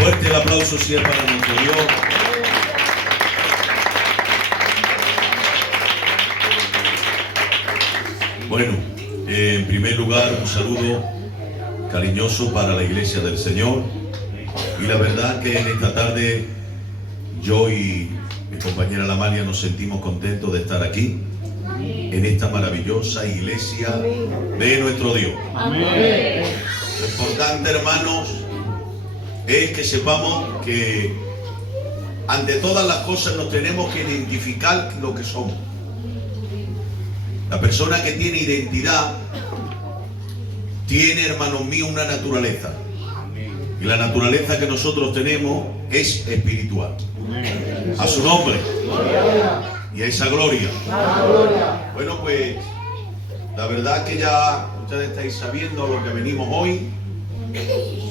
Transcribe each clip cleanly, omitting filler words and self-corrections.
Fuerte el aplauso si es para nuestro Dios. Bueno, en primer lugar, un saludo cariñoso para la Iglesia del Señor. Y la verdad que en esta tarde yo y mi compañera Lamalia nos sentimos contentos de estar aquí, en esta maravillosa iglesia de nuestro Dios. Amén. Lo importante, hermanos, es que sepamos que ante todas las cosas nos tenemos que identificar lo que somos. La persona que tiene identidad tiene, hermanos míos, una naturaleza. Y la naturaleza que nosotros tenemos es espiritual. A su nombre. Y a esa gloria. Bueno, pues la verdad que ya ustedes estáis sabiendo lo que venimos hoy.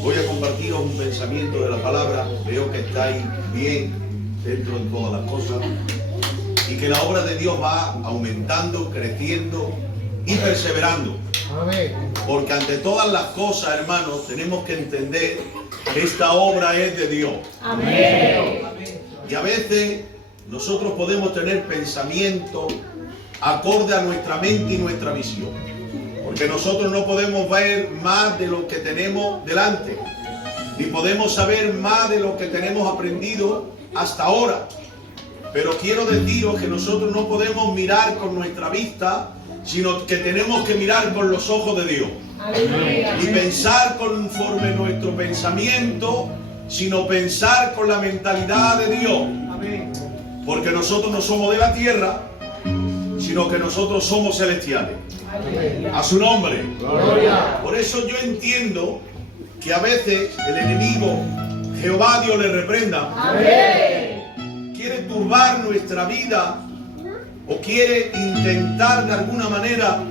Voy a compartiros un pensamiento de la palabra. Veo que estáis bien dentro de todas las cosas. Y que la obra de Dios va aumentando, creciendo y perseverando. Porque ante todas las cosas, hermanos, tenemos que entender que esta obra es de Dios. Amén. Y a veces nosotros podemos tener pensamientos acorde a nuestra mente y nuestra visión. Porque nosotros no podemos ver más de lo que tenemos delante. Ni podemos saber más de lo que tenemos aprendido hasta ahora. Pero quiero deciros que nosotros no podemos mirar con nuestra vista, sino que tenemos que mirar con los ojos de Dios. Y pensar conforme nuestro pensamiento, sino pensar con la mentalidad de Dios. Porque nosotros no somos de la tierra, sino que nosotros somos celestiales. A su nombre. Por eso yo entiendo que a veces el enemigo, Jehová Dios le reprenda, quiere turbar nuestra vida o quiere intentar de alguna manera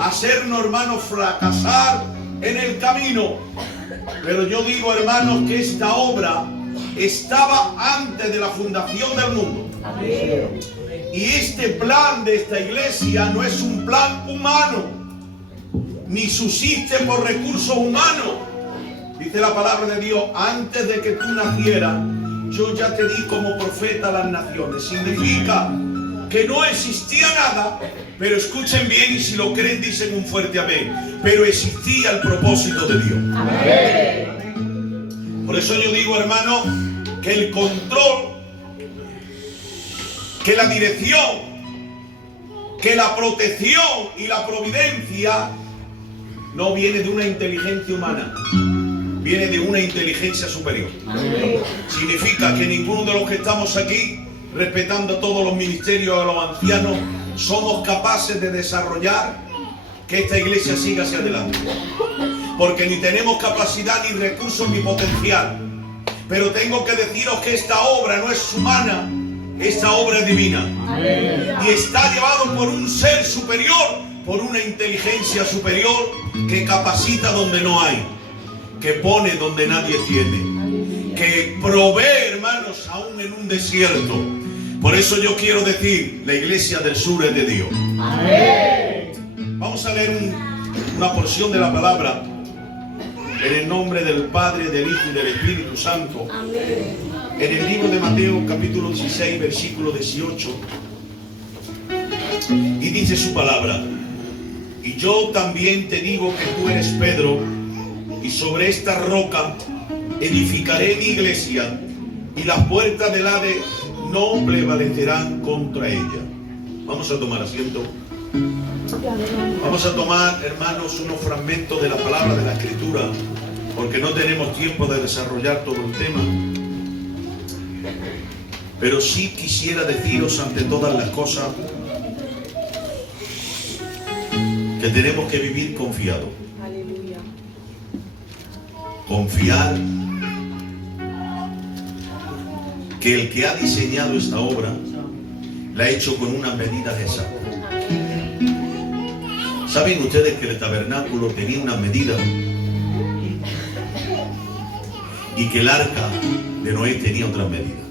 hacernos, hermanos, fracasar en el camino. Pero yo digo, hermanos, que esta obra estaba antes de la fundación del mundo. Y este plan de esta iglesia no es un plan humano, ni subsiste por recursos humanos. Dice la palabra de Dios, antes de que tú nacieras, yo ya te di como profeta a las naciones. Significa que no existía nada, pero escuchen bien y si lo creen dicen un fuerte amén. Pero existía el propósito de Dios. Amén. Por eso yo digo, hermano, que el control, que la dirección, que la protección y la providencia no viene de una inteligencia humana. Viene de una inteligencia superior. Amén. Significa que ninguno de los que estamos aquí, respetando todos los ministerios de los ancianos, somos capaces de desarrollar que esta iglesia siga hacia adelante. Porque ni tenemos capacidad, ni recursos, ni potencial. Pero tengo que deciros que esta obra no es humana, esta obra es divina. Amén. Y está llevado por un ser superior, por una inteligencia superior que capacita donde no hay, que pone donde nadie tiene, que provee, hermanos, aún en un desierto. Por eso yo quiero decir, la iglesia del sur es de Dios. Amén. Vamos a leer una porción de la palabra en el nombre del Padre, del Hijo y del Espíritu Santo. Amén. En el libro de Mateo, capítulo 16, versículo 18. Y dice su palabra, y yo también te digo que tú eres Pedro, y sobre esta roca edificaré mi iglesia, y las puertas del Hades no prevalecerán contra ella. Vamos a tomar asiento. Vamos a tomar, hermanos, unos fragmentos de la palabra de la Escritura, porque no tenemos tiempo de desarrollar todo el tema. Pero sí quisiera deciros ante todas las cosas que tenemos que vivir confiados. Confiar que el que ha diseñado esta obra la ha hecho con unas medidas exactas. ¿Saben ustedes que el tabernáculo tenía unas medidas? Y que el arca de Noé tenía otras medidas.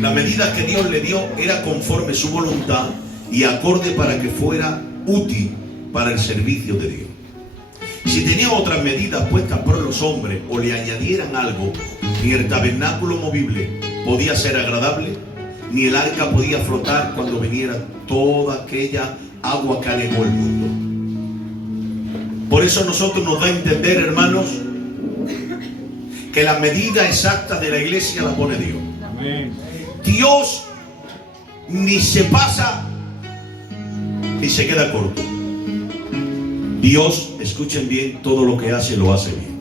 Las medidas que Dios le dio era conforme su voluntad y acorde para que fuera útil para el servicio de Dios. Si tenía otras medidas puestas por los los hombres o le añadieran algo, ni el tabernáculo movible podía ser agradable, ni el arca podía flotar cuando viniera toda aquella agua que anegó el mundo. Por eso nosotros nos da a entender, hermanos, que la medida exacta de la iglesia la pone Dios. Dios ni se pasa ni se queda corto. Dios, escuchen bien, todo lo que hace lo hace bien.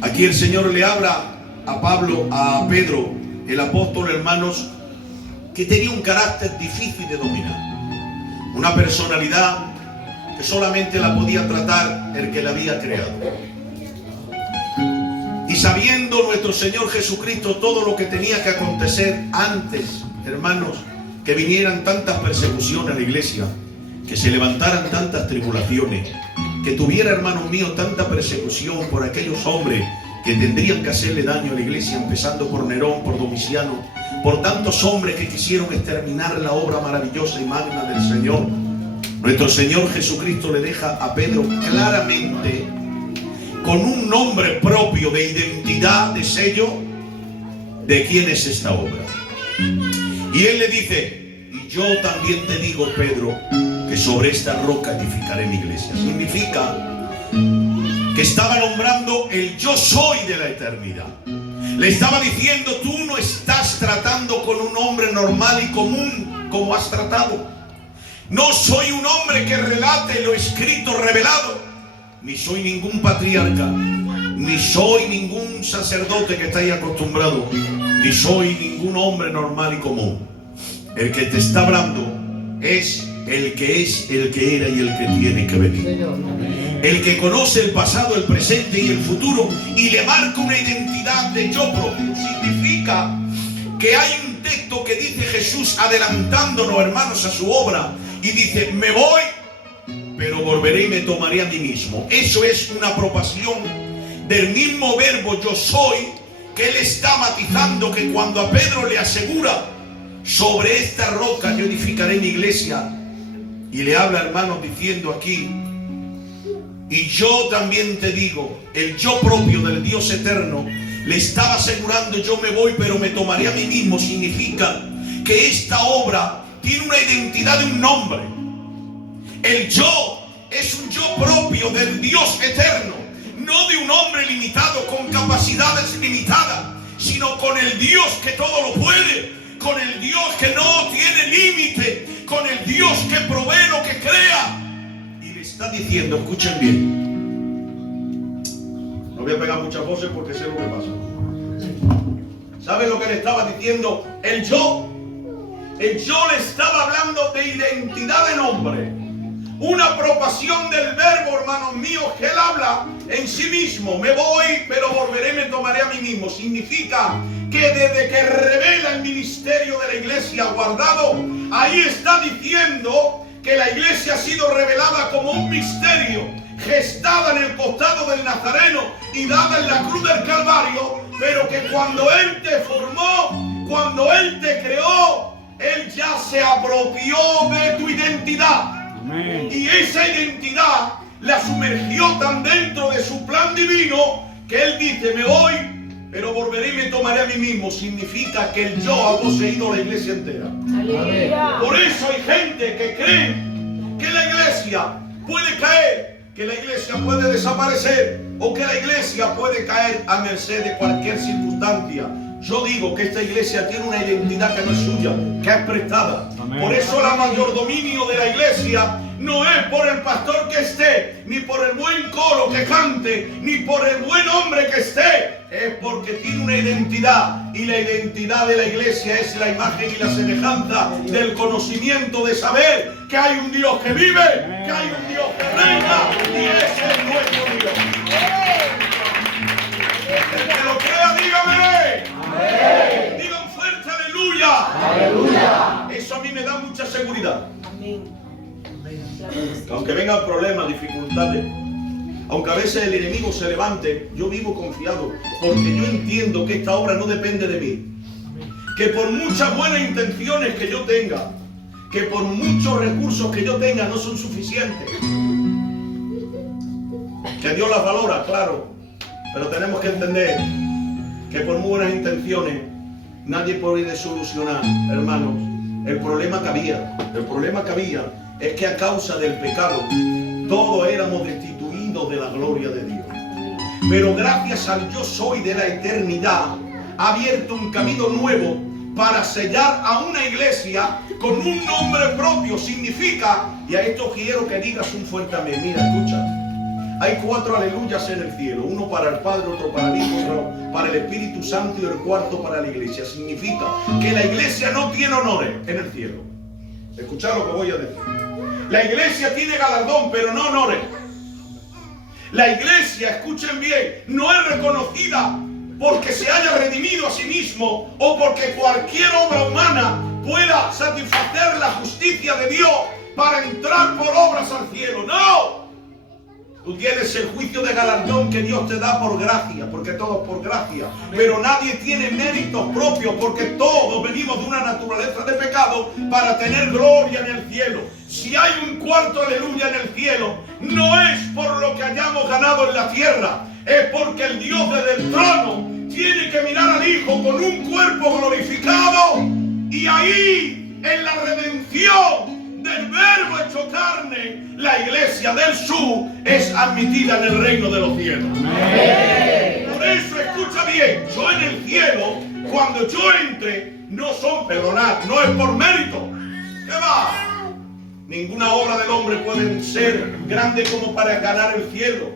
Aquí el Señor le habla a Pedro, el apóstol, hermanos, que tenía un carácter difícil de dominar, una personalidad que solamente la podía tratar el que la había creado. Y sabiendo nuestro Señor Jesucristo todo lo que tenía que acontecer antes, hermanos, que vinieran tantas persecuciones a la iglesia, que se levantaran tantas tribulaciones, que tuviera, hermanos míos, tanta persecución por aquellos hombres que tendrían que hacerle daño a la iglesia, empezando por Nerón, por Domiciano, por tantos hombres que quisieron exterminar la obra maravillosa y magna del Señor. Nuestro Señor Jesucristo le deja a Pedro claramente, con un nombre propio de identidad, de sello, de quién es esta obra. Y él le dice: y yo también te digo, Pedro, que sobre esta roca edificaré mi iglesia. Significa que estaba nombrando el yo soy de la eternidad. Le estaba diciendo: tú no estás tratando con un hombre normal y común como has tratado. No soy un hombre que relate lo escrito revelado, ni soy ningún patriarca, ni soy ningún sacerdote que está ahí acostumbrado, ni soy ningún hombre normal y común. El que te está hablando es, el que era y el que tiene que venir. El que conoce el pasado, el presente y el futuro, y le marca una identidad de yo propio. Significa que hay un texto que dice Jesús adelantándonos, hermanos, a su obra, y dice: me voy, pero volveré y me tomaré a mí mismo. Eso es una apropiación del mismo verbo yo soy, que él está matizando, que cuando a Pedro le asegura: sobre esta roca yo edificaré mi iglesia, y le habla, hermanos, diciendo aquí: y yo también te digo, el yo propio del Dios eterno, le estaba asegurando: yo me voy, pero me tomaré a mí mismo. Significa que esta obra tiene una identidad de un nombre. El yo es un yo propio del Dios eterno, no de un hombre limitado con capacidades limitadas, sino con el Dios que todo lo puede, con el Dios que no tiene límite, con el Dios que provee lo que crea. Y le está diciendo, escuchen bien, no voy a pegar muchas voces porque sé lo que pasa. ¿Saben lo que le estaba diciendo? El yo le estaba hablando de identidad de nombre, una apropiación del verbo, hermanos míos, que él habla en sí mismo. Me voy, pero volveré, me tomaré a mí mismo. Significa que desde que revela el ministerio de la iglesia guardado, ahí está diciendo que la iglesia ha sido revelada como un misterio, gestada en el costado del Nazareno y dada en la cruz del Calvario, pero que cuando él te formó, cuando él te creó, él ya se apropió de tu identidad. Amén. Y esa identidad la sumergió tan dentro de su plan divino que él dice: me voy, pero volveré y me tomaré a mí mismo. Significa que el yo ha poseído la iglesia entera. Aleluya. Por eso hay gente que cree que la iglesia puede caer, que la iglesia puede desaparecer, o que la iglesia puede caer a merced de cualquier circunstancia. Yo digo que esta iglesia tiene una identidad que no es suya, que es prestada. Amén. Por eso la mayordominio de la iglesia no es por el pastor que esté, ni por el buen coro que cante, ni por el buen hombre que esté. Es porque tiene una identidad, y la identidad de la iglesia es la imagen y la semejanza del conocimiento, de saber que hay un Dios que vive, que hay un Dios que reina, y ese es nuestro Dios. El que lo crea, dígame. Amén. Digan fuerte aleluya. Aleluya. Eso a mí me da mucha seguridad. Amén. Aunque vengan problemas, dificultades, aunque a veces el enemigo se levante, yo vivo confiado, porque yo entiendo que esta obra no depende de mí. Que por muchas buenas intenciones que yo tenga, que por muchos recursos que yo tenga, no son suficientes. Que Dios las valora, claro. Pero tenemos que entender que por muy buenas intenciones nadie puede solucionar, hermanos, el problema que había. El problema que había es que a causa del pecado todos éramos destituidos de la gloria de Dios. Pero gracias al yo soy de la eternidad ha abierto un camino nuevo para sellar a una iglesia con un nombre propio. Significa, y a esto quiero que digas un fuerte amén. Mira, escucha. Hay 4 aleluyas en el cielo, uno para el Padre, otro para el Hijo, otro para el Espíritu Santo y el cuarto para la iglesia. Significa que la iglesia no tiene honores en el cielo. Escuchad lo que voy a decir. La iglesia tiene galardón, pero no honores. La iglesia, escuchen bien, no es reconocida porque se haya redimido a sí mismo o porque cualquier obra humana pueda satisfacer la justicia de Dios para entrar por obras al cielo. ¡No! Tú tienes el juicio de galardón que Dios te da por gracia, porque todo es por gracia. Pero nadie tiene méritos propios, porque todos venimos de una naturaleza de pecado para tener gloria en el cielo. Si hay un cuarto aleluya en el cielo, no es por lo que hayamos ganado en la tierra, es porque el Dios desde el trono tiene que mirar al Hijo con un cuerpo glorificado, y ahí, en la redención del Verbo hecho carne, la iglesia del sur es admitida en el reino de los cielos. Amén. Por eso, escucha bien, yo en el cielo, cuando yo entre, no son perdonar, no es por mérito. ¿Qué va? Ninguna obra del hombre puede ser grande como para ganar el cielo.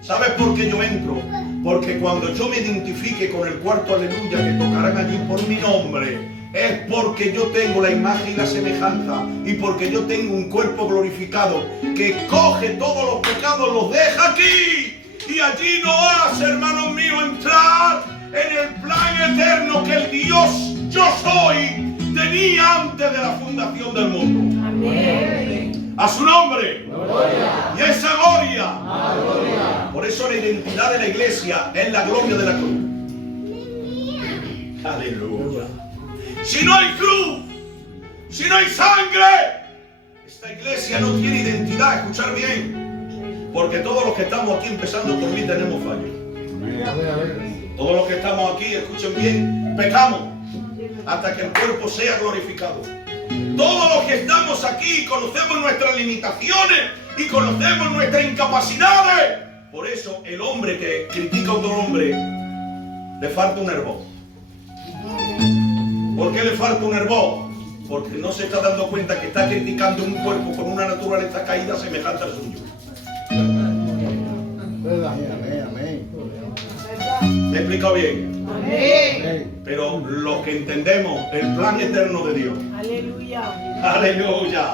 ¿Sabes por qué yo entro? Porque cuando yo me identifique con el cuarto aleluya que tocarán allí por mi nombre, es porque yo tengo la imagen y la semejanza, y porque yo tengo un cuerpo glorificado que coge todos los pecados, los deja aquí, y allí no hace, hermanos míos, entrar en el plan eterno que el Dios yo soy tenía antes de la fundación del mundo. Amén. A su nombre. Gloria. Y esa gloria. Gloria. Por eso la identidad de la iglesia es la gloria de la cruz. Aleluya. Si no hay cruz, si no hay sangre, esta iglesia no tiene identidad. Escuchar bien, porque todos los que estamos aquí, empezando por mí, tenemos fallos. Todos los que estamos aquí, escuchen bien, pecamos hasta que el cuerpo sea glorificado. Todos los que estamos aquí conocemos nuestras limitaciones y conocemos nuestras incapacidades. Por eso el hombre que critica a otro hombre le falta un hervor. ¿Por qué le falta un hervor? Porque no se está dando cuenta que está criticando un cuerpo con una naturaleza caída semejante al suyo. ¿Me he explicado bien? Amén. Pero los que entendemos el plan eterno de Dios. Aleluya. Aleluya.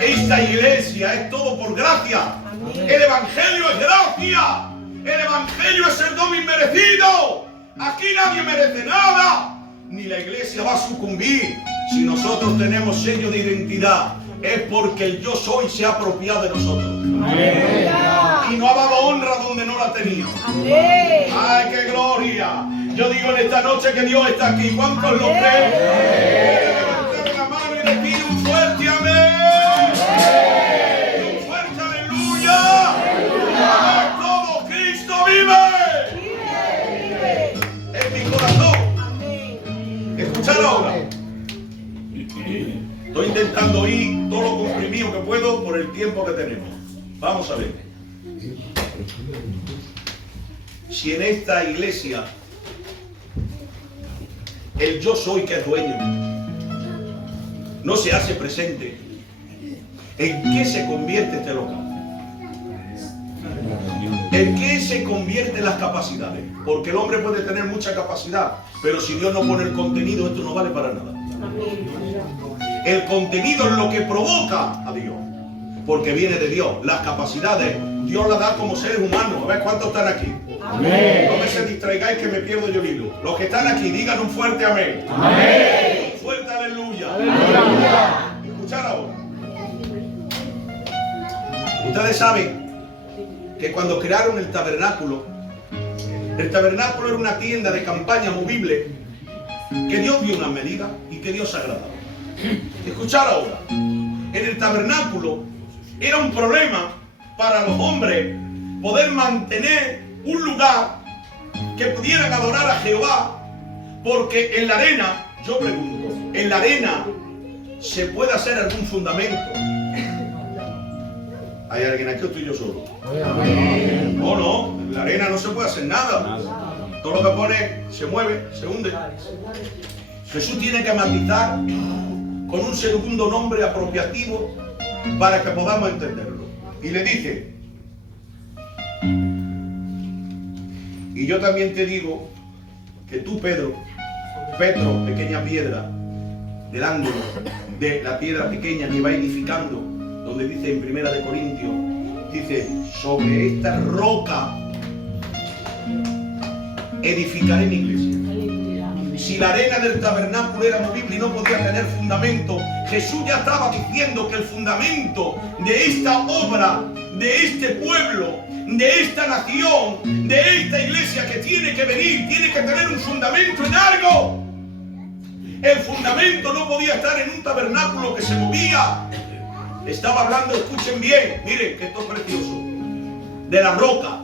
Esta iglesia es todo por gracia. Amén. El evangelio es gracia. El evangelio es el don inmerecido. Aquí nadie merece nada. Ni la iglesia va a sucumbir. Si nosotros tenemos sello de identidad, es porque el yo soy se ha apropiado de nosotros. Amén. Y no ha dado honra donde no la tenía. Amén. ¡Ay, qué gloria! Yo digo en esta noche que Dios está aquí. ¿Cuántos lo creen? Levantar la mano y decir un fuerte amén. Amén. Un fuerte aleluya. Aleluya. Todo Cristo vive. Vive. En mi corazón. Amén. Escuchad ahora. Estoy intentando ir todo lo comprimido que puedo por el tiempo que tenemos. Vamos a ver. Si en esta iglesia el yo soy que es dueño no se hace presente, ¿en qué se convierte este local? ¿En qué se convierten las capacidades? Porque el hombre puede tener mucha capacidad, pero si Dios no pone el contenido, esto no vale para nada. El contenido es lo que provoca a Dios, porque viene de Dios. Las capacidades Dios las da como seres humanos. A ver cuántos están aquí. Amén. No me se distraigáis que me pierdo yo el hilo. Los que están aquí, digan un fuerte amén. Amén. Un fuerte aleluya. Aleluya. Escuchad ahora. Ustedes saben que cuando crearon el tabernáculo era una tienda de campaña movible que Dios dio una medida y que Dios agradaba. Escuchad ahora. En el tabernáculo era un problema para los hombres poder mantener un lugar que pudieran adorar a Jehová, porque en la arena, yo pregunto, ¿en la arena se puede hacer algún fundamento? ¿Hay alguien aquí o estoy yo solo? No, no, en la arena no se puede hacer nada. Todo lo que pone se mueve, se hunde. Jesús tiene que matizar con un segundo nombre apropiativo para que podamos entenderlo. Y le dice, y yo también te digo que tú, Petro, pequeña piedra, del ángulo de la piedra pequeña que va edificando, donde dice en Primera de Corintios, dice, sobre esta roca edificaré mi iglesia. Si la arena del tabernáculo era movible y no podía tener fundamento, Jesús ya estaba diciendo que el fundamento de esta obra, de este pueblo, de esta nación, de esta iglesia que tiene que venir, tiene que tener un fundamento en algo. El fundamento no podía estar en un tabernáculo que se movía. Estaba hablando, escuchen bien, miren que esto es precioso, de la roca.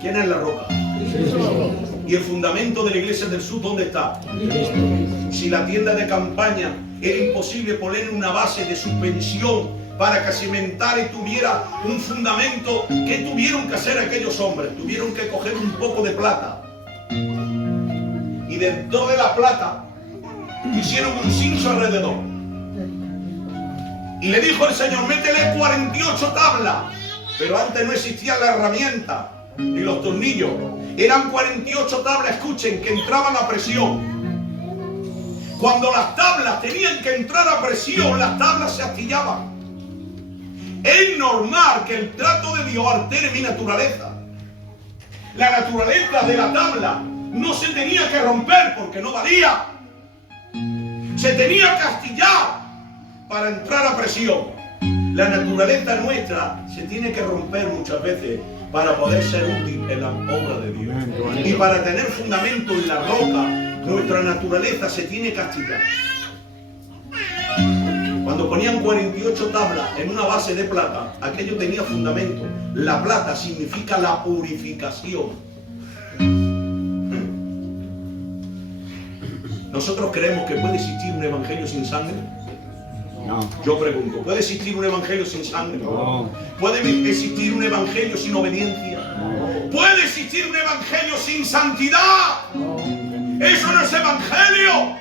¿Quién es la roca? Cristo. ¿Y el fundamento de la iglesia del sur dónde está? Cristo. Si la tienda de campaña era imposible poner una base de suspensión para que cimentara y tuviera un fundamento, ¿qué tuvieron que hacer aquellos hombres? Tuvieron que coger un poco de plata. Y dentro de la plata hicieron un cincho alrededor. Y le dijo el Señor, métele 48 tablas. Pero antes no existía la herramienta ni los tornillos. Eran 48 tablas, escuchen, que entraban a presión. Cuando las tablas tenían que entrar a presión, las tablas se astillaban. Es normal que el trato de Dios altere mi naturaleza. La naturaleza de la tabla no se tenía que romper porque no valía. Se tenía que astillar para entrar a presión. La naturaleza nuestra se tiene que romper muchas veces para poder ser útil en la obra de Dios. Y para tener fundamento en la roca, nuestra naturaleza se tiene que astillar. Cuando ponían 48 tablas en una base de plata, aquello tenía fundamento. La plata significa la purificación. ¿Nosotros creemos que puede existir un evangelio sin sangre? No. Yo pregunto, ¿puede existir un evangelio sin sangre? No. ¿Puede existir un evangelio sin obediencia? No. ¿Puede existir un evangelio sin santidad? No. Eso no es evangelio.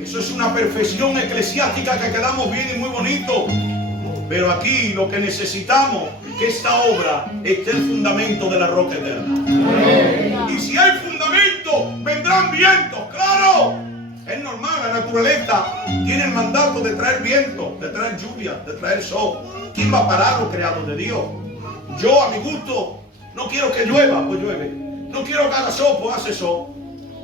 Eso es una perfección eclesiástica que quedamos bien y muy bonito. Pero aquí lo que necesitamos es que esta obra esté el fundamento de la roca eterna. Y si hay fundamento, vendrán vientos, claro. Es normal, la naturaleza tiene el mandato de traer viento, de traer lluvia, de traer sol. ¿Quién va a parar los creados de Dios? Yo, a mi gusto, no quiero que llueva, pues llueve. No quiero que haga sol, pues hace sol.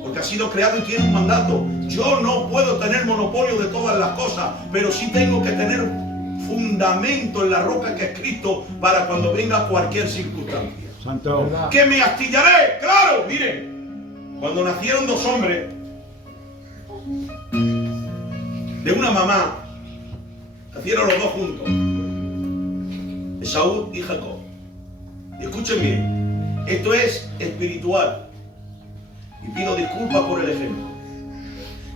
Porque ha sido creado y tiene un mandato. Yo no puedo tener monopolio de todas las cosas, pero sí tengo que tener fundamento en la roca que es Cristo para cuando venga cualquier circunstancia. Santo. ¿Que me astillaré? Claro, miren, cuando nacieron dos hombres de una mamá, nacieron los dos juntos, Esaú y Jacob. Y escuchen bien, esto es espiritual. Y pido disculpas por el ejemplo.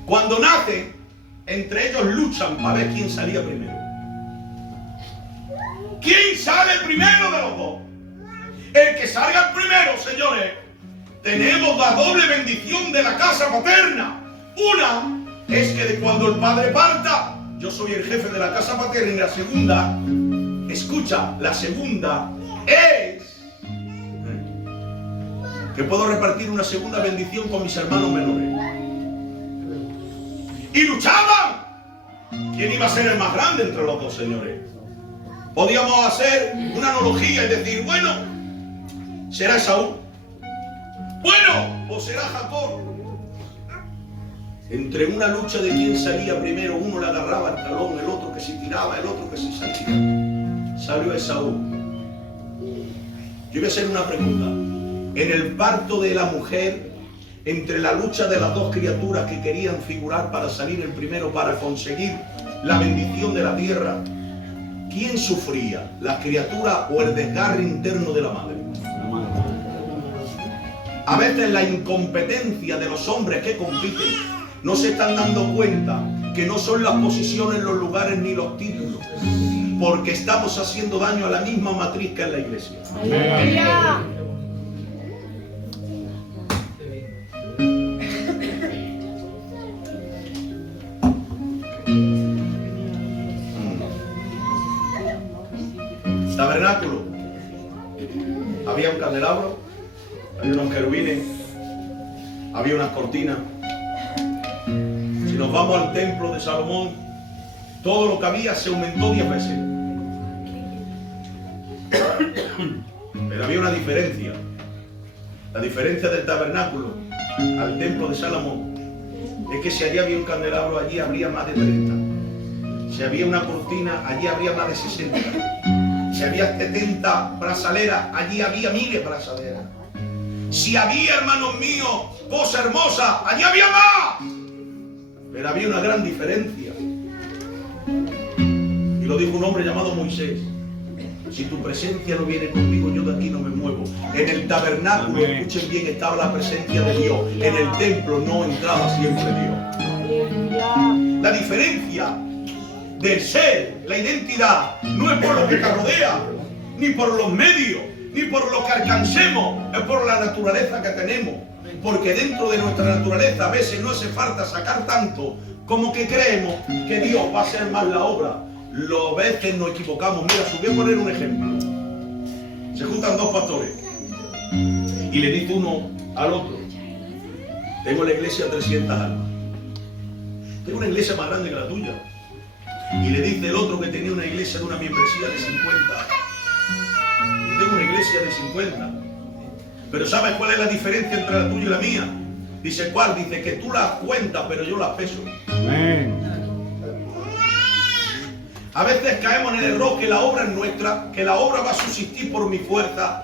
Cuando nacen, entre ellos luchan para ver quién salía primero. ¿Quién sale primero de los dos? El que salga primero, señores, tenemos la doble bendición de la casa paterna. Una es que de cuando el padre parta, yo soy el jefe de la casa paterna, y la segunda, escucha, la segunda es que puedo repartir una segunda bendición con mis hermanos menores. Y luchaban. ¿Quién iba a ser el más grande entre los dos, señores? Podíamos hacer una analogía y decir, bueno, será Esaú. Bueno, o será Jacob. Entre una lucha de quién salía primero, uno le agarraba el talón, el otro que se tiraba, el otro que se salía. Salió Esaú. Yo voy a hacer una pregunta. En el parto de la mujer, entre la lucha de las dos criaturas que querían figurar para salir el primero, para conseguir la bendición de la tierra, ¿quién sufría? ¿La criatura o el desgarre interno de la madre? A veces la incompetencia de los hombres que compiten no se están dando cuenta que no son las posiciones, los lugares ni los títulos, porque estamos haciendo daño a la misma matriz que es la iglesia. Tabernáculo. Había un candelabro, había unos querubines, había unas cortinas. Si nos vamos al templo de Salomón, todo lo que había se aumentó 10 veces. Pero había una diferencia. La diferencia del tabernáculo al templo de Salomón es que si allí había un candelabro, allí habría más de 30. Si había una cortina, allí habría más de 60. Si había 70 brazaleras, allí había miles de brazaleras. Si había, hermanos míos, cosa hermosa, allí había más. Pero había una gran diferencia. Y lo dijo un hombre llamado Moisés: si tu presencia no viene conmigo, yo de aquí no me muevo. En el tabernáculo, escuchen bien, estaba la presencia de Dios. En el templo no entraba siempre Dios. La diferencia del ser, la identidad, no es por lo que te rodea, ni por los medios, ni por lo que alcancemos, es por la naturaleza que tenemos. Porque dentro de nuestra naturaleza a veces no hace falta sacar tanto como que creemos que Dios va a hacer más la obra. Lo veces nos equivocamos. Mira, os voy a poner un ejemplo. Se juntan dos pastores y le dice uno al otro: tengo en la iglesia 300 almas, tengo una iglesia más grande que la tuya. Y le dice el otro que tenía una iglesia de una membresía de 50: yo tengo una iglesia de 50. Pero ¿sabes cuál es la diferencia entre la tuya y la mía? Dice, ¿cuál? Dice que tú las cuentas, pero yo las peso. Amén. A veces caemos en el error que la obra es nuestra, que la obra va a subsistir por mi fuerza,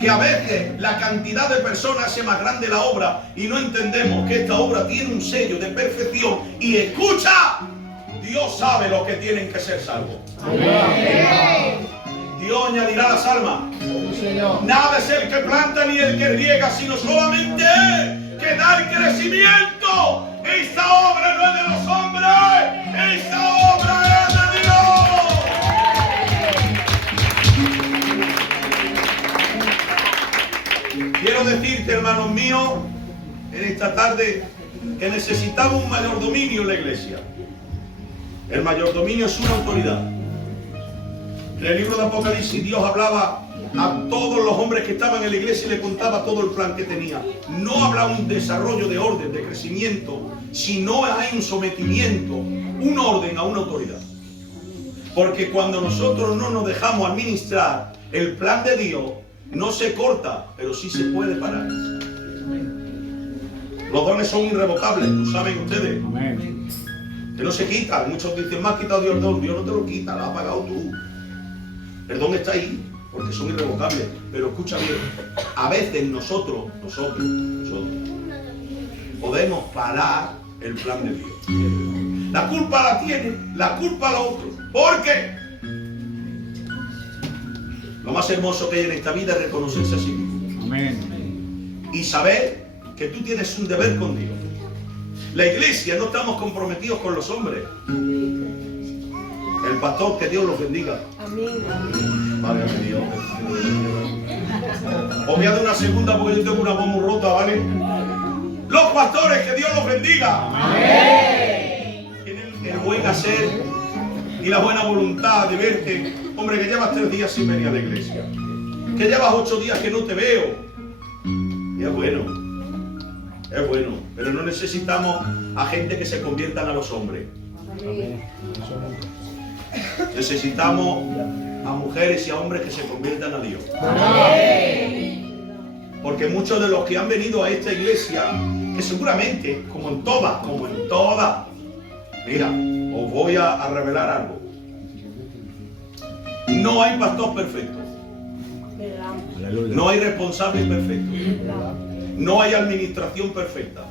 que a veces la cantidad de personas hace más grande la obra y no entendemos que esta obra tiene un sello de perfección. Y escucha, Dios sabe los que tienen que ser salvos. Amén. Dios añadirá las almas. Nada es el que planta ni el que riega, sino solamente Él que da el crecimiento. Esta obra no es de los hombres, esta obra es de Dios. Quiero decirte, hermanos míos, en esta tarde, que necesitamos un mayordominio en la iglesia. El mayordominio es una autoridad. En el libro de Apocalipsis Dios hablaba a todos los hombres que estaban en la iglesia y le contaba todo el plan que tenía. No hablaba un desarrollo de orden, de crecimiento, sino hay un sometimiento, un orden a una autoridad. Porque cuando nosotros no nos dejamos administrar el plan de Dios, no se corta, pero sí se puede parar. Los dones son irrevocables, lo saben ustedes. Amén. Que no se quitan. Muchos dicen, me ha quitado Dios el don. Dios no te lo quita, lo has pagado tú. El don está ahí, porque son irrevocables. Pero escucha bien, a veces nosotros podemos parar el plan de Dios. La culpa la tiene, la culpa la otro. ¿Por qué? Lo más hermoso que hay en esta vida es reconocerse a sí mismo. Amén. Y saber que tú tienes un deber con Dios. La iglesia no estamos comprometidos con los hombres. El pastor, que Dios los bendiga. Amén. Válgame Dios. Os voy a dar una segunda porque yo tengo una voz muy rota, ¿vale? Los pastores, que Dios los bendiga. Amén. Tienen el buen hacer y la buena voluntad de verte. Hombre, que llevas 3 días sin venir a la iglesia. Que llevas 8 días que no te veo. Y es bueno. Es bueno, pero no necesitamos a gente que se conviertan a los hombres. Necesitamos a mujeres y a hombres que se conviertan a Dios. Porque muchos de los que han venido a esta iglesia, que seguramente, como en todas, mira, os voy a revelar algo. No hay pastor perfecto. No hay responsable perfecto. No hay administración perfecta.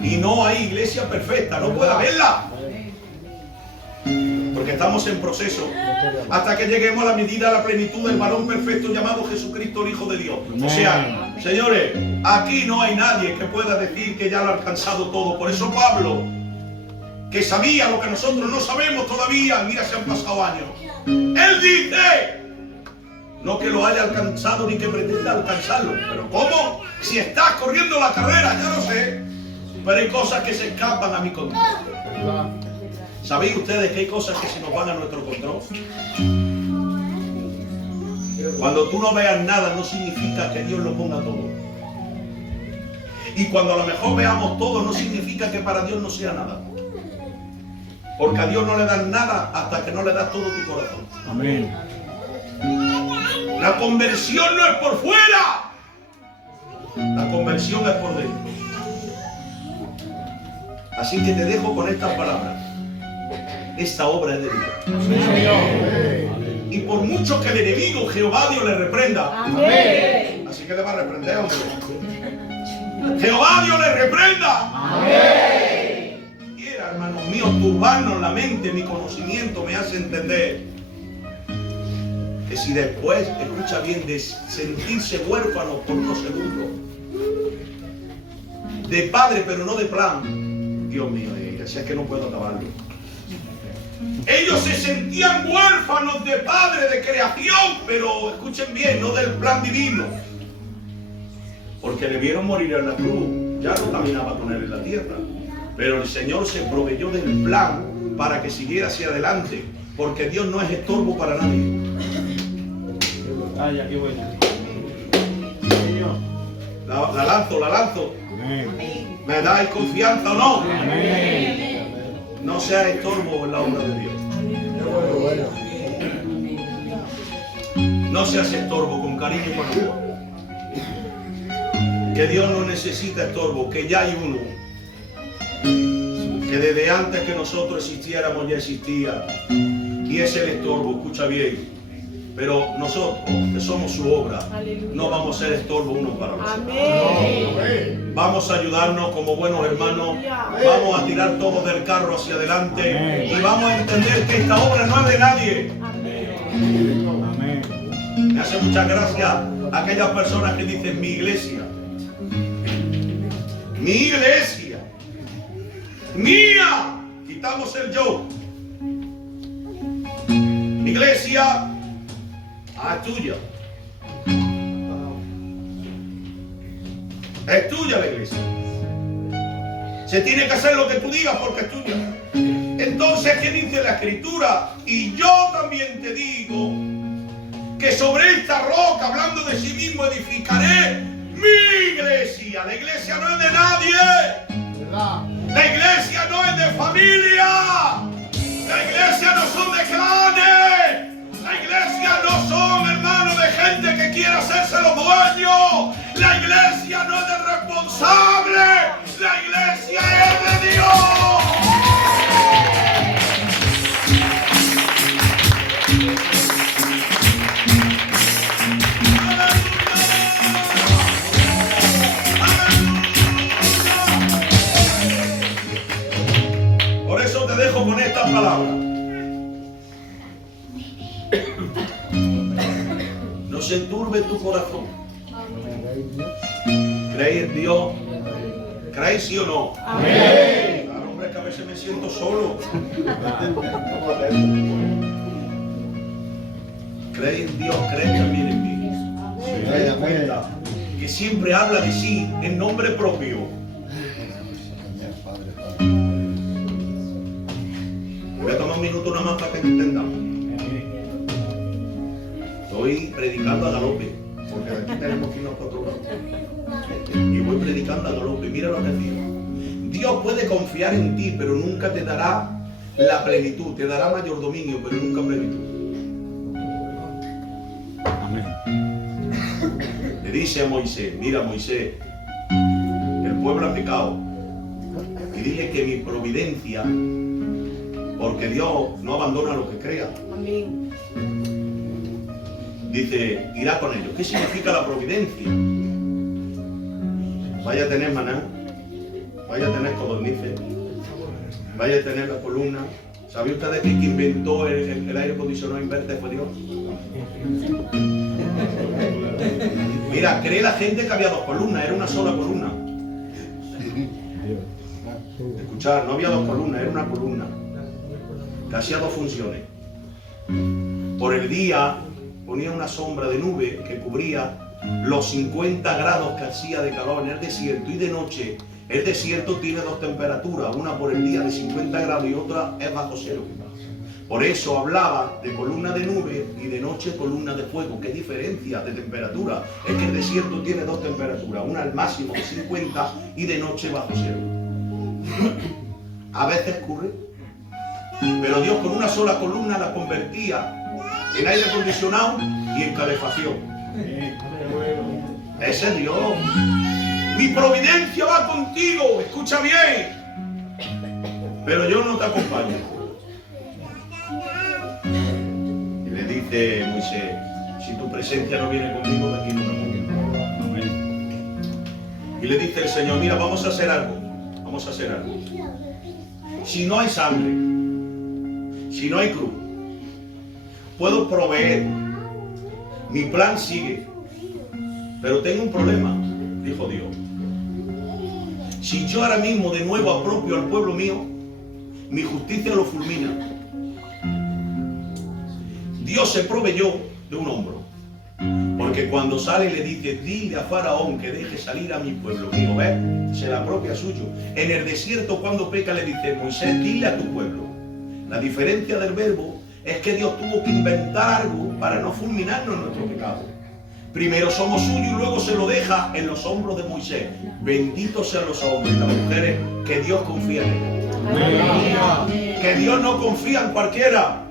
Y no hay iglesia perfecta. No puede haberla. Porque porque estamos en proceso, hasta que lleguemos a la medida, a la plenitud del varón perfecto llamado Jesucristo, el Hijo de Dios. O sea, señores, aquí no hay nadie que pueda decir que ya lo ha alcanzado todo. Por eso Pablo, que sabía lo que nosotros no sabemos todavía, mira, se han pasado años, él dice, no que lo haya alcanzado ni que pretenda alcanzarlo, pero ¿cómo? Si estás corriendo la carrera, ya lo sé, pero hay cosas que se escapan a mi control. ¿Sabéis ustedes que hay cosas que se nos van a nuestro control? Cuando tú no veas nada, no significa que Dios lo ponga todo. Y cuando a lo mejor veamos todo, no significa que para Dios no sea nada. Porque a Dios no le das nada hasta que no le das todo tu corazón. Amén. La conversión no es por fuera. La conversión es por dentro. Así que te dejo con estas palabras. Esta obra es de Dios. Y por mucho que el enemigo Jehová Dios le reprenda. Amén. Así que le va a reprender, hombre. Jehová Dios le reprenda. Amén. Quiera, hermanos míos, turbarnos la mente, mi conocimiento me hace entender que si después, escucha bien, de sentirse huérfano por unos segundos, de padre pero no de plan, Dios mío, así es que no puedo acabarlo. Ellos se sentían huérfanos de padre, de creación, pero escuchen bien, no del plan divino. Porque le vieron morir en la cruz, ya no caminaba con él en la tierra. Pero el Señor se proveyó del plan para que siguiera hacia adelante, porque Dios no es estorbo para nadie. Ay, qué bueno. La lanzo. Amén. ¿Me dais confianza o no? Amén. No sea estorbo en la obra de Dios. No seas estorbo, con cariño y con amor. Que Dios no necesita estorbo, que ya hay uno. Que desde antes que nosotros existiéramos ya existía. Y es el estorbo, escucha bien. Pero nosotros, que somos su obra, no vamos a ser estorbo unos para otros. Amén. Vamos a ayudarnos como buenos hermanos. Vamos a tirar todo del carro hacia adelante. Amén. Y vamos a entender que esta obra no es de nadie. Amén. Me hace mucha gracia aquellas personas que dicen mi iglesia. Mi iglesia. Mía. Quitamos el yo. Mi iglesia. Ah, es tuya. Es tuya la iglesia. Se tiene que hacer lo que tú digas porque es tuya. Entonces, ¿qué dice la Escritura? Y yo también te digo que sobre esta roca, hablando de sí mismo, edificaré mi iglesia. La iglesia no es de nadie. La iglesia no es de familia. La iglesia no son de clanes. La iglesia no son, hermanos, de gente que quiere hacerse los dueños. La iglesia no es de responsable. La iglesia es de Dios. Por eso te dejo con estas palabras. No se turbe tu corazón. ¿Creéis en Dios? ¿Creéis sí o no? Amén. Claro, hombre, que a veces me siento solo. ¿Creéis en Dios? ¿Creéis también en mí? ¿Se dais cuenta que siempre habla de sí en nombre propio? Voy a tomar un minuto nada más para que entendamos. Estoy predicando a galope, porque aquí tenemos que irnos para otro lado. Y voy predicando a galope. Mira lo que digo. Dios puede confiar en ti, pero nunca te dará la plenitud. Te dará mayor dominio, pero nunca plenitud. Amén. Le dice a Moisés, mira Moisés, el pueblo ha pecado. Y dile que mi providencia, porque Dios no abandona lo que crea. Amén. Dice, irá con ellos. ¿Qué significa la providencia? Vaya a tener maná, vaya a tener codornices, vaya a tener la columna. ¿Sabían ustedes que quien inventó el aire acondicionado inverter fue Dios? Mira, cree la gente que había dos columnas, era una sola columna. Escuchar, no había dos columnas, era una columna que hacía dos funciones. Por el día ponía una sombra de nube que cubría los 50 grados que hacía de calor en el desierto, y de noche el desierto tiene dos temperaturas, una por el día de 50 grados y otra es bajo cero. Por eso hablaba de columna de nube y de noche columna de fuego. ¿Qué diferencia de temperatura? Es que el desierto tiene dos temperaturas, una al máximo de 50 y de noche bajo cero. A veces ocurre, pero Dios con una sola columna la convertía en aire acondicionado y en calefacción. Ese es Dios. Mi providencia va contigo, escucha bien, pero yo no te acompaño. Y le dice Moisés, si tu presencia no viene conmigo, de aquí no me muevo. Y le dice el Señor, mira, vamos a hacer algo. Vamos a hacer algo. Si no hay sangre, si no hay cruz, puedo proveer. Mi plan sigue. Pero tengo un problema, dijo Dios. Si yo ahora mismo de nuevo apropio al pueblo mío, mi justicia lo fulmina. Dios se proveyó de un hombro. Porque cuando sale y le dice, dile a Faraón que deje salir a mi pueblo, mío, se la apropia suyo. En el desierto, cuando peca, le dice, Moisés, dile a tu pueblo. La diferencia del verbo es que Dios tuvo que inventar algo para no fulminarnos en nuestro pecado. Primero somos suyos y luego se lo deja en los hombros de Moisés. Benditos sean los hombres y las mujeres que Dios confía en ellos. Que Dios no confía en cualquiera.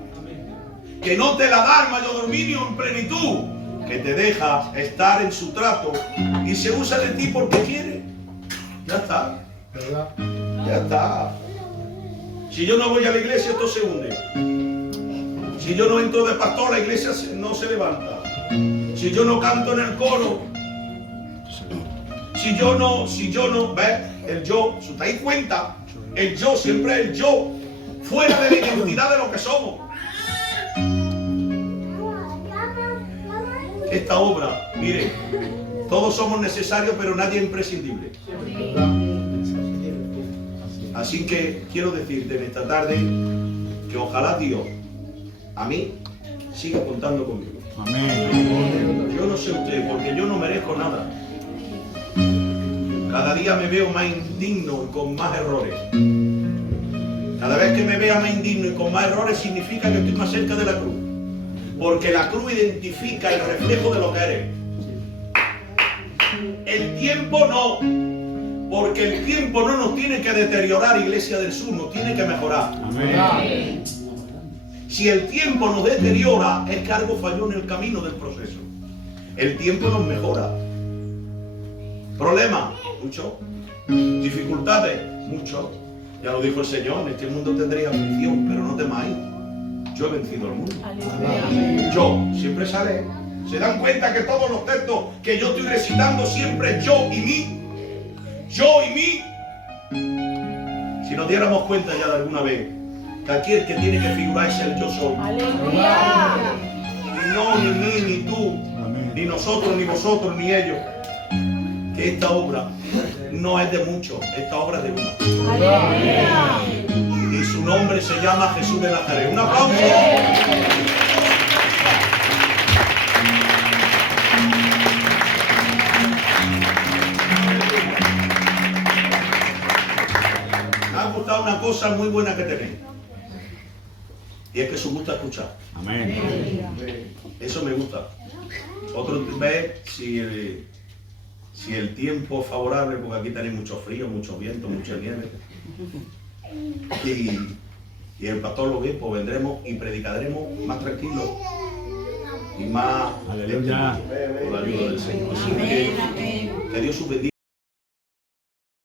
Que no te la da el mayordominio en plenitud. Que te deja estar en su trato y se usa de ti porque quiere. Ya está. Ya está. Si yo no voy a la iglesia, esto se hunde. Si yo no entro de pastor, la iglesia no se levanta. Si yo no canto en el coro, si yo no, ¿ves? El yo, ¿se te dais cuenta? El yo siempre es el yo, fuera de la identidad de lo que somos. Esta obra, mire, todos somos necesarios, pero nadie es imprescindible. Así que quiero decirte en esta tarde que ojalá Dios a mí siga contando conmigo. Amén. Yo no sé usted, porque yo no merezco nada. Cada día me veo más indigno y con más errores. Cada vez que me vea más indigno y con más errores significa que estoy más cerca de la cruz. Porque la cruz identifica el reflejo de lo que eres. El tiempo no. Porque el tiempo no nos tiene que deteriorar, Iglesia del Sur, nos tiene que mejorar. Amén. Si el tiempo nos deteriora, es que algo falló en el camino del proceso. El tiempo nos mejora. ¿Problemas? Mucho. ¿Dificultades? Mucho. Ya lo dijo el Señor, en este mundo tendréis aflicción, pero no temáis. Yo he vencido al mundo. Yo, siempre sale. ¿Se dan cuenta que todos los textos que yo estoy recitando siempre yo y mí? Yo y mí. Si nos diéramos cuenta ya de alguna vez que aquí el que tiene que figurar es el yo soy. Aleluya. Ni no, ni mí, ni tú, Amén. ni nosotros, ni vosotros, ni ellos. Que esta obra no es de muchos, esta obra es de uno. Aleluya. Y su nombre se llama Jesús de Nazaret. ¡Un aplauso! Me ha gustado una cosa muy buena que tenéis. Y es que os gusta escuchar. Amén. Eso me gusta. Otro vez, si el tiempo es favorable, porque aquí tenéis mucho frío, mucho viento, mucha nieve. Y el pastor lo ve, pues vendremos y predicaremos más tranquilos y más Aleluya. con la ayuda del Señor. Así que Dios os bendiga.